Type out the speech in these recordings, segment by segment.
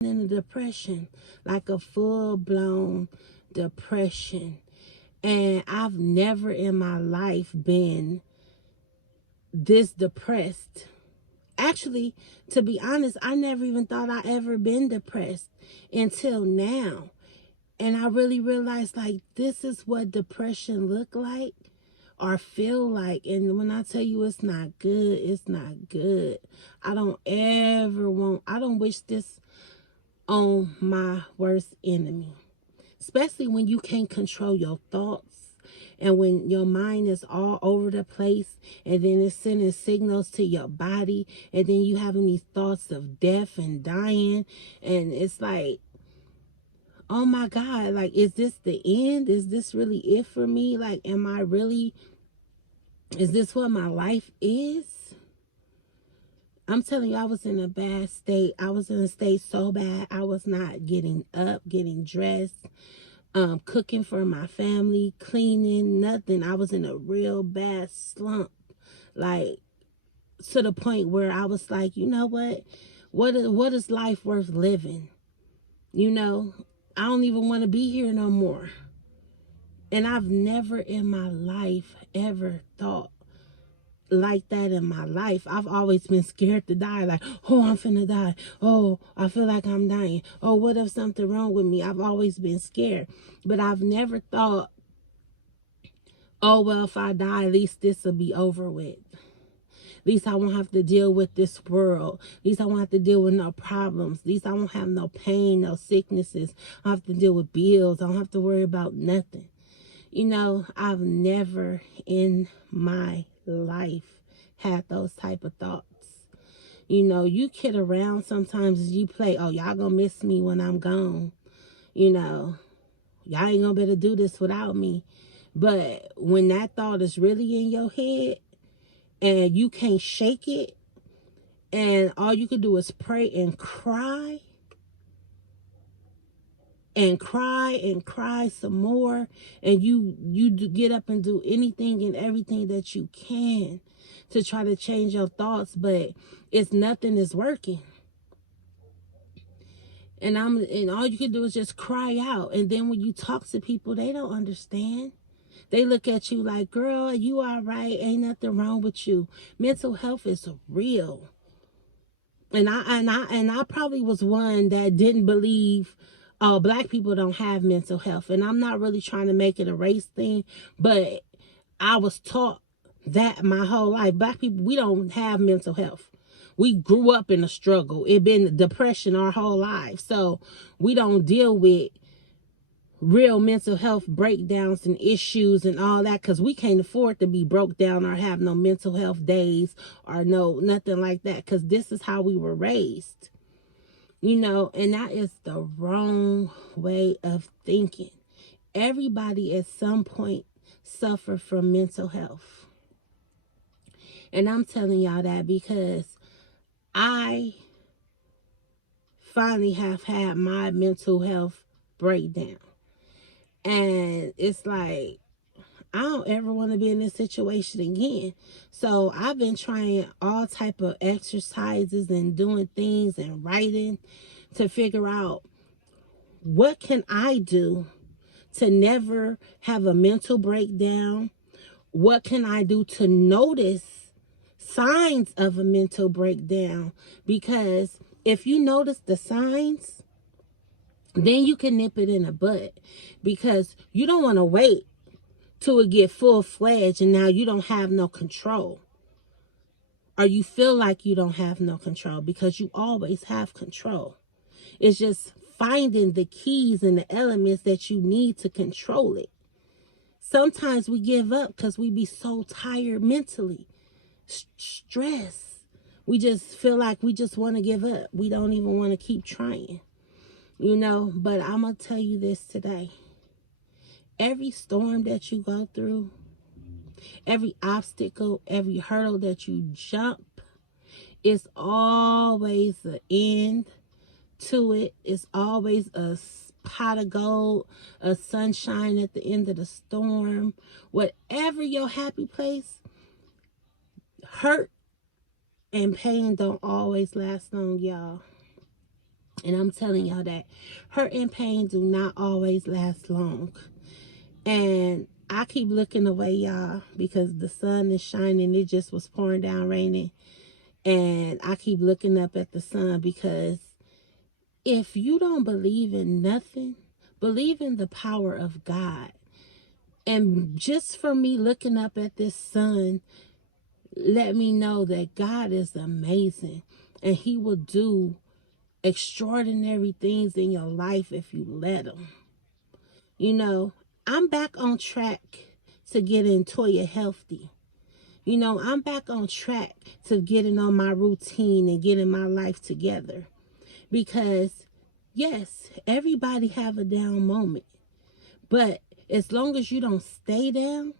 in a depression, like a full-blown depression. And I've never in my life been this depressed. Actually, to be honest, I never even thought I ever been depressed until now. And I really realized, like, this is what depression look like or feel like. And when I tell you it's not good, it's not good. I don't wish this on my worst enemy. Especially when you can't control your thoughts and when your mind is all over the place, and then it's sending signals to your body, and then you having these thoughts of death and dying, and it's like, oh my God, like, is this the end? Is this really it for me? Like, is this what my life is? I'm telling you, I was in a bad state. I was in a state so bad, I was not getting up, getting dressed, cooking for my family, cleaning, nothing. I was in a real bad slump, like, to the point where I was like, you know what? What is life worth living? You know, I don't even want to be here no more. And I've never in my life ever thought like that in my life. I've always been scared to die. Like, oh, I'm finna die. Oh, I feel like I'm dying. Oh, what if something wrong with me? I've always been scared. But I've never thought, oh, well, if I die, at least this will be over with. At least I won't have to deal with this world. At least I won't have to deal with no problems. At least I won't have no pain, no sicknesses. I don't have to deal with bills. I don't have to worry about nothing. You know, I've never in my life had those type of thoughts. You know, you kid around sometimes, you play, oh, y'all gonna miss me when I'm gone. You know, y'all ain't gonna be able to do this without me. But when that thought is really in your head and you can't shake it, and all you can do is pray and cry, and cry some more, and you get up and do anything and everything that you can to try to change your thoughts, but it's nothing is working. And all you can do is just cry out. And then when you talk to people, they don't understand. They look at you like, girl, you all right, ain't nothing wrong with you. Mental health is real. And I probably was one that didn't believe black people don't have mental health. And I'm not really trying to make it a race thing, but I was taught that my whole life. Black people, we don't have mental health. We grew up in a struggle. It been depression our whole life. So we don't deal with real mental health breakdowns and issues and all that, because we can't afford to be broke down or have no mental health days or nothing like that, because this is how we were raised. You know, and that is the wrong way of thinking. Everybody at some point suffer from mental health. And I'm telling y'all that because I finally have had my mental health breakdown. And it's like, I don't ever want to be in this situation again. So I've been trying all type of exercises and doing things and writing to figure out what can I do to never have a mental breakdown. What can I do to notice signs of a mental breakdown? Because if you notice the signs, then you can nip it in the bud, because you don't want to wait till it get full-fledged and now you don't have no control, or you feel like you don't have no control, because you always have control. It's just finding the keys and the elements that you need to control it. Sometimes we give up because we be so tired mentally, stress. We just feel like we just want to give up. We don't even want to keep trying, you know. But I'm going to tell you this today. Every storm that you go through, every obstacle, every hurdle that you jump, it's always the end to it. It's always a pot of gold, a sunshine at the end of the storm. Whatever your happy place, hurt and pain don't always last long, y'all. And I'm telling y'all that hurt and pain do not always last long. And I keep looking away, y'all, because the sun is shining. It just was pouring down raining. And I keep looking up at the sun, because if you don't believe in nothing, believe in the power of God. And just for me looking up at this sun, let me know that God is amazing. And he will do extraordinary things in your life if you let him. You know, I'm back on track to getting Toya healthy. You know, I'm back on track to getting on my routine and getting my life together. Because, yes, everybody have a down moment. But as long as you don't stay down,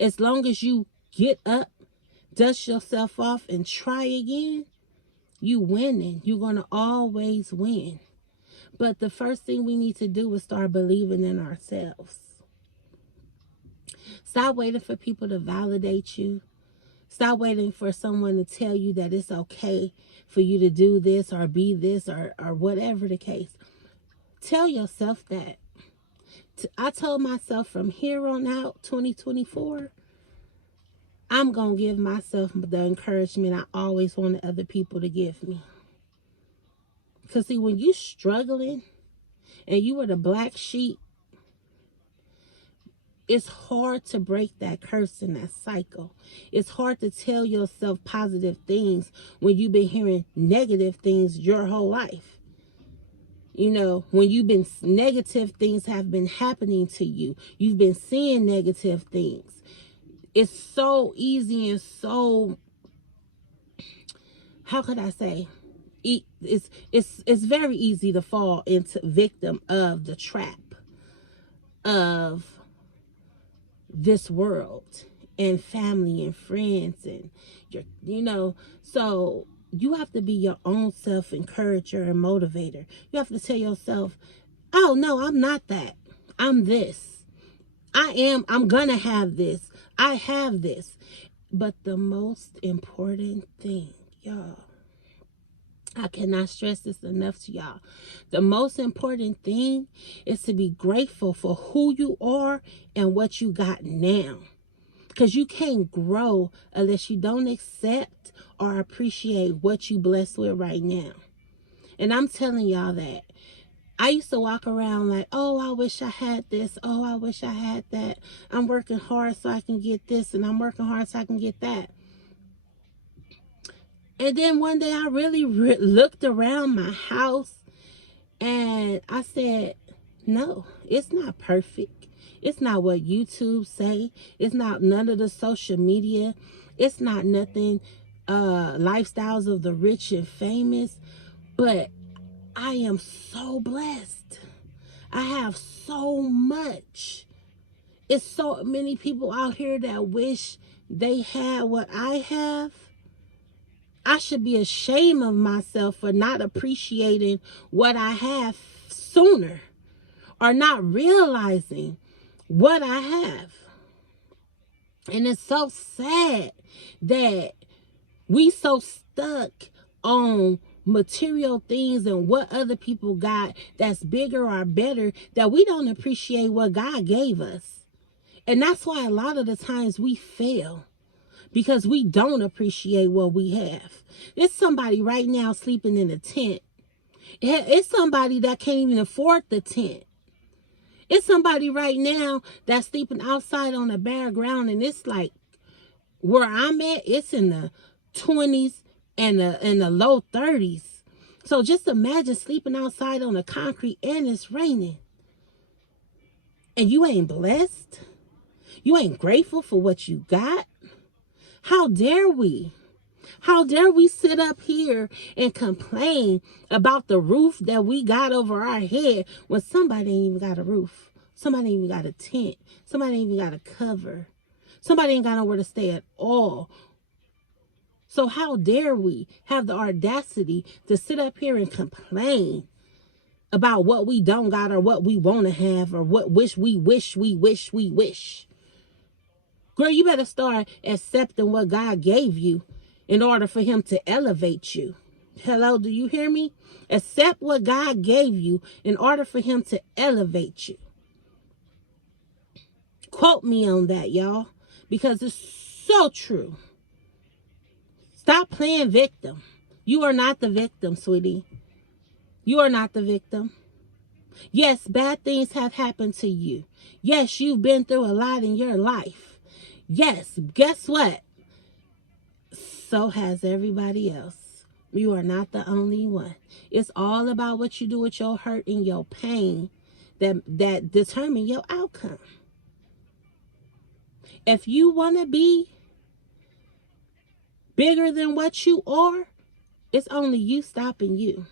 as long as you get up, dust yourself off, and try again, you winning. You're going to always win. But the first thing we need to do is start believing in ourselves. Stop waiting for people to validate you. Stop waiting for someone to tell you that it's okay for you to do this or be this or whatever the case. Tell yourself that. I told myself from here on out, 2024, I'm going to give myself the encouragement I always wanted other people to give me. Because see, when you struggling and you were the black sheep, it's hard to break that curse and that cycle. It's hard to tell yourself positive things when you've been hearing negative things your whole life. You know, when negative things have been happening to you, you've been seeing negative things. It's so easy and so, how could I say? It's very easy to fall into victim of the trap of this world and family and friends and so you have to be your own self encourager and motivator. You have to tell yourself, oh no, I'm not that, I'm this, I'm gonna have this, I have this. But the most important thing, y'all, I cannot stress this enough to y'all. The most important thing is to be grateful for who you are and what you got now. Because you can't grow unless you don't accept or appreciate what you blessed with right now. And I'm telling y'all that. I used to walk around like, oh, I wish I had this. Oh, I wish I had that. I'm working hard so I can get this, and I'm working hard so I can get that. And then one day I really looked around my house and I said, no, it's not perfect. It's not what YouTube say. It's not none of the social media. It's not nothing, lifestyles of the rich and famous. But I am so blessed. I have so much. It's so many people out here that wish they had what I have. I should be ashamed of myself for not appreciating what I have sooner, or not realizing what I have. And it's so sad that we so stuck on material things and what other people got that's bigger or better, that we don't appreciate what God gave us. And that's why a lot of the times we fail, because we don't appreciate what we have. There's somebody right now sleeping in a tent. It's somebody that can't even afford the tent. It's somebody right now that's sleeping outside on the bare ground, and it's like where I'm at, it's in the 20s and the low 30s. So just imagine sleeping outside on the concrete and it's raining. And you ain't blessed. You ain't grateful for what you got. How dare we? How dare we sit up here and complain about the roof that we got over our head when somebody ain't even got a roof? Somebody ain't even got a tent. Somebody ain't even got a cover. Somebody ain't got nowhere to stay at all. So how dare we have the audacity to sit up here and complain about what we don't got, or what we want to have, or what we wish. Girl, you better start accepting what God gave you in order for him to elevate you. Hello, do you hear me? Accept what God gave you in order for him to elevate you. Quote me on that, y'all, because it's so true. Stop playing victim. You are not the victim, sweetie. You are not the victim. Yes, bad things have happened to you. Yes, you've been through a lot in your life. Yes, guess what? So has everybody else. You are not the only one. It's all about what you do with your hurt and your pain that determine your outcome. If you want to be bigger than what you are, it's only you stopping you.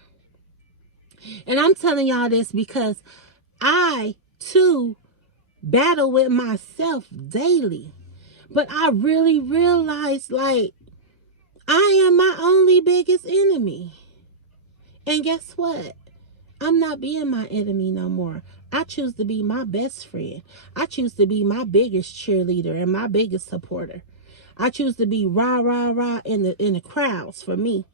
And I'm telling y'all this because I, too, battle with myself daily. But I really realized, like, I am my only biggest enemy. And guess what? I'm not being my enemy no more. I choose to be my best friend. I choose to be my biggest cheerleader and my biggest supporter. I choose to be rah, rah, rah in the crowds for me.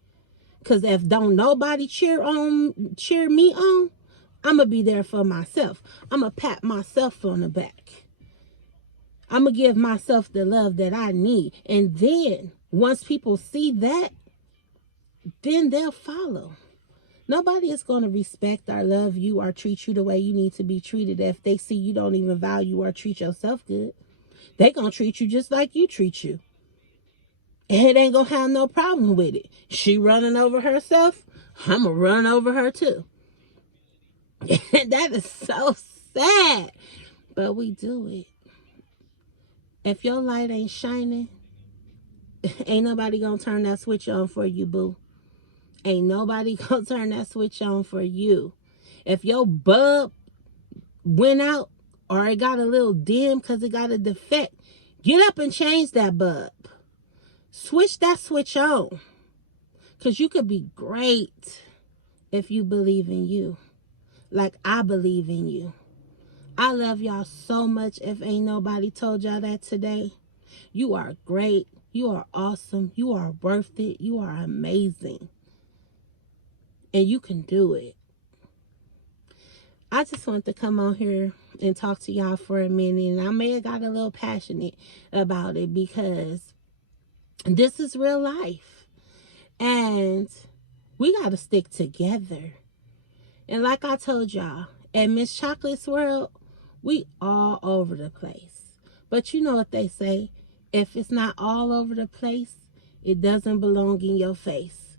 Because if don't nobody cheer me on, I'm going to be there for myself. I'm going to pat myself on the back. I'm going to give myself the love that I need. And then once people see that, then they'll follow. Nobody is going to respect or love you or treat you the way you need to be treated if they see you don't even value or treat yourself good. They going to treat you just like you treat you. And it ain't going to have no problem with it. She running over herself, I'm going to run over her too. That is so sad. But we do it. If your light ain't shining, ain't nobody going to turn that switch on for you, boo. Ain't nobody going to turn that switch on for you. If your bulb went out or it got a little dim because it got a defect, get up and change that bulb. Switch that switch on. Because you could be great if you believe in you. Like I believe in you. I love y'all so much. If ain't nobody told y'all that today, you are great. You are awesome. You are worth it. You are amazing. And you can do it. I just want to come on here and talk to y'all for a minute. And I may have got a little passionate about it because this is real life. And we got to stick together. And like I told y'all, at Miss Chocolate's World, we all over the place. But you know what they say, if it's not all over the place, it doesn't belong in your face.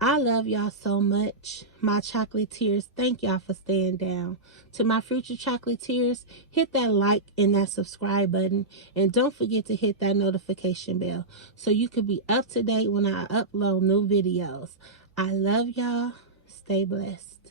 I love y'all so much, my chocolatiers. Thank y'all for staying down. To my future chocolatiers, hit that like and that subscribe button. And don't forget to hit that notification bell so you can be up to date when I upload new videos. I love y'all. Stay blessed.